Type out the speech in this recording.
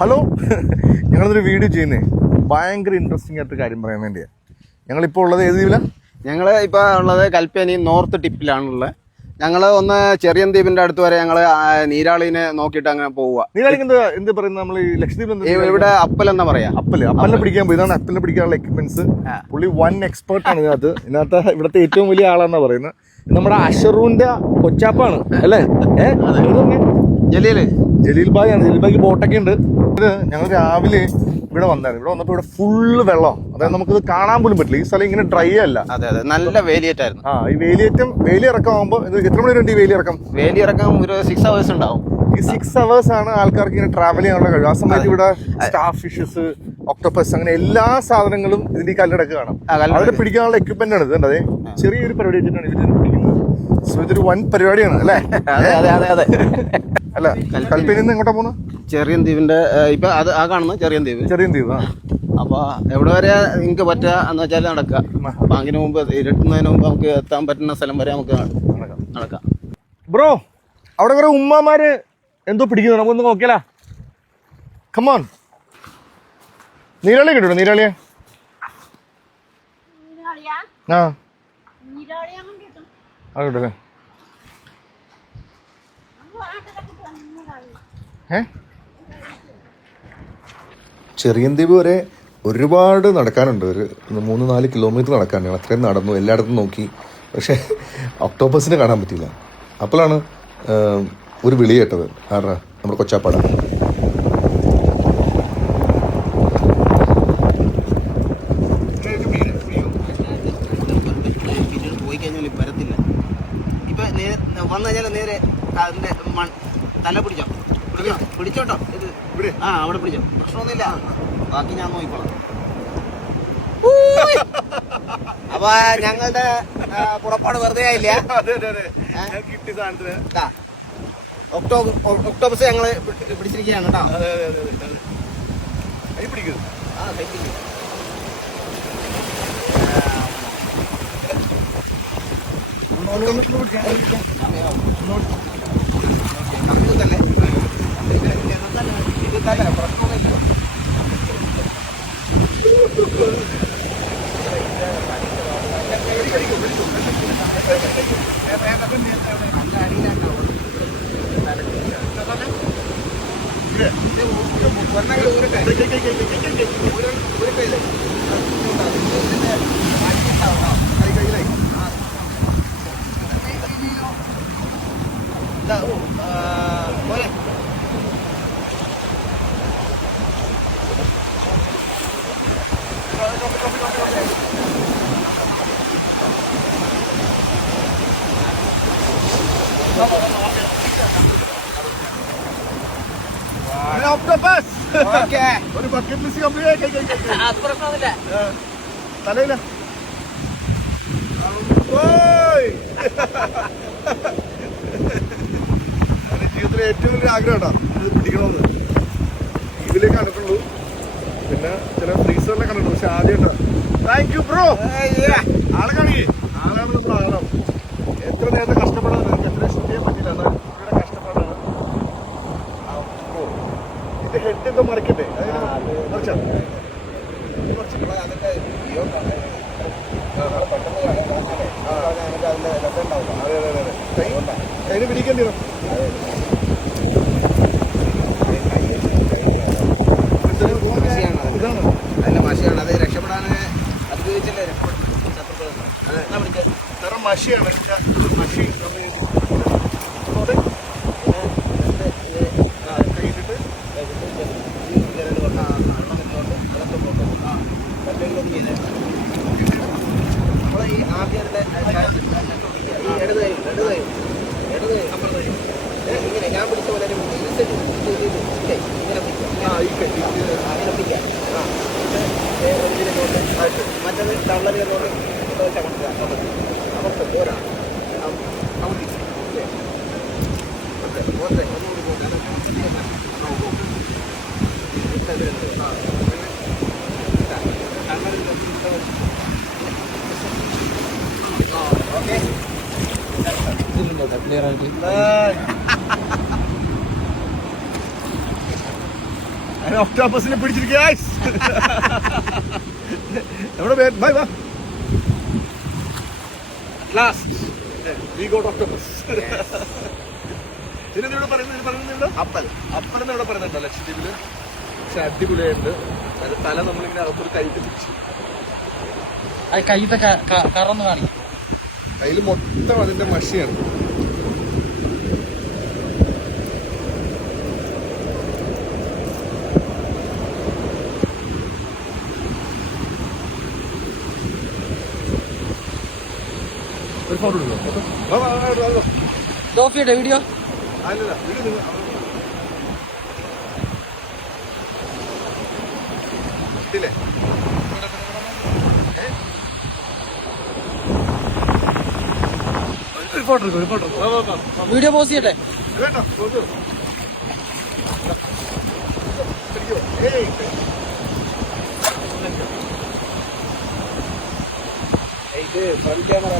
Hello, ഞങ്ങളൊരു video ചെയ്യുന്നേ ഭയങ്കര ഇൻട്രസ്റ്റിംഗ് ആയിട്ട് കാര്യം പറയാൻ വേണ്ടിയാണ്. ഞങ്ങളിപ്പോൾ ഉള്ളത് ഏത് ദ്വീപിലാണ്? ഞങ്ങൾ ഇപ്പോൾ ഉള്ളത് കൽപ്പേനി നോർത്ത് ടിപ്പിലാണുള്ളത്. ഞങ്ങൾ ഒന്ന് ചെറിയൻ ദ്വീപിന്റെ അടുത്ത് വരെ ഞങ്ങൾ നീരാളിനെ നോക്കിയിട്ട് അങ്ങനെ പോവുക. നീരാളിക്ക് എന്ത് പറയുന്നത്? നമ്മൾ ഈ ലക്ഷദ്വീപ് ഇവിടെ അപ്പൽ എന്താ പറയാ, അപ്പലിനെ പിടിക്കാൻ പോയി. ഇതാണ് അപ്പലിനെ പിടിക്കാനുള്ള എക്യുപ്മെന്റ്സ്. പുള്ളി വൺ എക്സ്പേർട്ട് ആണ് ഇതിനകത്ത് ഇവിടുത്തെ ഏറ്റവും വലിയ ആളാന്നാ പറയുന്നത്. നമ്മുടെ അഷറൂന്റെ കൊച്ചാപ്പാണ് അല്ലേ? ജലീൽ ഭായ് ആണ്. ജലീൽ ഭായിക്ക് ബോട്ടൊക്കെ ഉണ്ട്. ഞങ്ങൾ രാവിലെ ഇവിടെ വന്നായിരുന്നു. ഇവിടെ വന്നപ്പോൾ ഇവിടെ ഫുള്ള് വെള്ളം, അതായത് നമുക്കിത് കാണാൻ പോലും പറ്റില്ല. ഈ സ്ഥലം ഇങ്ങനെ ഡ്രൈ അല്ല. അതെ, നല്ല വേലിയേറ്റായിരുന്നു. ഈ വേലിയിറക്കം ആകുമ്പോൾ ഇത് എത്ര മണി വരെ വേലിയിറക്കം ഒരു 6 hours ഉണ്ടാവും. ഈ 6 hours ആണ് ആൾക്കാർക്ക് ഇങ്ങനെ ട്രാവൽ ചെയ്യാനുള്ള കഴിവ്. ആ സമയത്ത് ഇവിടെ സ്റ്റാർ ഫിഷസ്, ഒക്ടോപ്പസ്, അങ്ങനെ എല്ലാ സാധനങ്ങളും ഇതിന്റെ ഈ കല്ലടക്ക് കാണാം. അതിനെ പിടിക്കാനുള്ള എക്യുപ്മെന്റ് ആണ് ഇത്. അതെ, ചെറിയൊരു പരിപാടി വെച്ചിട്ടാണ് ഇവർ പിടിക്കുന്നത്. സോ ഇതൊരു വൻ പരിപാടിയാണ് അല്ലേ? അല്ല, കൽപ്പേനിയിൽ നിന്ന് എങ്ങോട്ടാ പോകുന്നത്? ചെറിയൻ ദ്വീപിന്റെ ഇപ്പൊ അത് ആ കാണുന്നത് ചെറിയൻ ദ്വീപ്. അപ്പൊ എവിടെ വരെ നിങ്ങൾക്ക് പറ്റുക എന്ന് വെച്ചാൽ നടക്കുക. അപ്പൊ അതിന് മുമ്പ് ഇരുട്ടുന്നതിന് മുമ്പ് നമുക്ക് എത്താൻ പറ്റുന്ന സ്ഥലം വരെ നമുക്ക് നടക്കാം. ബ്രോ, അവിടെ കുറെ ഉമ്മമാര് എന്തോ പിടിക്കുന്നു, നമുക്കൊന്ന് നോക്കിയാലോ? കമോൺ. നീരാളി കിട്ടോ? നീരാളിയെ കിട്ടല്ലേ? ചെറിയൻ ദ്വീപ് വരെ ഒരുപാട് നടക്കാനുണ്ട്. ഒരു 3-4 കിലോമീറ്റർ നടക്കാൻ. ഞങ്ങൾ അത്രയും നടന്നു, എല്ലായിടത്തും നോക്കി. പക്ഷേ ഒക്ടോപ്പസിനെ കാണാൻ പറ്റിയില്ല. അപ്പോഴാണ് ഒരു വിളി കേട്ടത്. ആരാ? നമ്മുടെ കൊച്ചാപ്പാട. പോയി കഴിഞ്ഞാൽ വരത്തില്ല. ഇപ്പൊ വന്നു കഴിഞ്ഞാൽ നേരെ തല പിടിച്ചോട്ടോ. ഇത് അവിടെ പിടിച്ചോ, പ്രശ്നമൊന്നുമില്ല. ബാക്കി ഞാൻ നോക്കിക്കോളാം. അപ്പൊ ഞങ്ങളുടെ പുറപ്പാട് വെറുതെ ആയില്ല. ഒക്ടോബസ് ഞങ്ങള് പിടിച്ചിരിക്കുകയാണ് കേട്ടോ. ഒരു ബക്കറ്റ് ലിസ്റ്റ് കംപ്ലീറ്റ് തലയില്ല. ജീവിതത്തിലെ ഏറ്റവും വലിയ ആഗ്രഹം ഇത് പിടിക്കണമെന്ന്. ഇതിലേ കണ്ടിട്ടുള്ളൂ, പിന്നെ ചില ഫ്രീസറിലെ കണ്ടിട്ടുള്ളൂ, പക്ഷെ ആദ്യമായിട്ടാ. Thank you bro. ആളെ കാണിക്കേ, ആളാണ് നമ്മൾ ആളാം. എത്ര നേരത്തെ കഷ്ടപ്പെടാൻ നിങ്ങൾക്ക് എത്ര ഷൂട്ട് ചെയ്യാൻ പറ്റില്ല, എന്നാൽ ഇവിടെ കഷ്ടപ്പാടാണ്. ഇതിന്റെ ഹെഡ് എന്തോ മറിക്കട്ടെ, മറിച്ചാ അതിന് പിടിക്കേണ്ടി വരും. നല്ല മഷിയാണ് അത്. രക്ഷപ്പെടാൻ അത് ചോദിച്ചില്ലേ തരം മഷിയാണ്. മഷി ഇങ്ങനെ ഞാൻ പിടിച്ച പോലെ മറ്റത് തള്ളറിയതോടെ അവർക്ക് പോരാ. ക്ലിയർ ആയിട്ട് അങ്ങനെ ഒക്ടോപ്പസിനെ പിടിച്ചിരിക്കുക എവിടെ ബൈ വാ ലാസ്റ്റ് വി ഗോട്ട് ഒക്ടോപ്പസ്. പിന്നെ ഇവിടെ പറയുന്നത് അപ്പൽ എന്ന് ഇവിടെ പറയുന്നുണ്ടോ ലക്ഷദ്വീപില്? പക്ഷെ അടിപൊളിയായിട്ടുണ്ട്. അതിന്റെ തല നമ്മളിങ്ങനെ അകത്തൊരു കൈയിട്ട് പിടിച്ചു, കയ്യിത്തെ കറന്ന് കാണിക്കും. കയ്യിൽ മൊത്തം അതിന്റെ മഷിയാണ്. ഒരു ഫോട്ടോ എടുക്കാം. ടോഫിയുടെ വീഡിയോ അല്ലല്ല വീഡിയോ ഇല്ലേ? വീഡിയോ പോസ്റ്റ് ചെയ്യട്ടെ. വേണ്ട ഇത് ഫ്രണ്ട് ക്യാമറ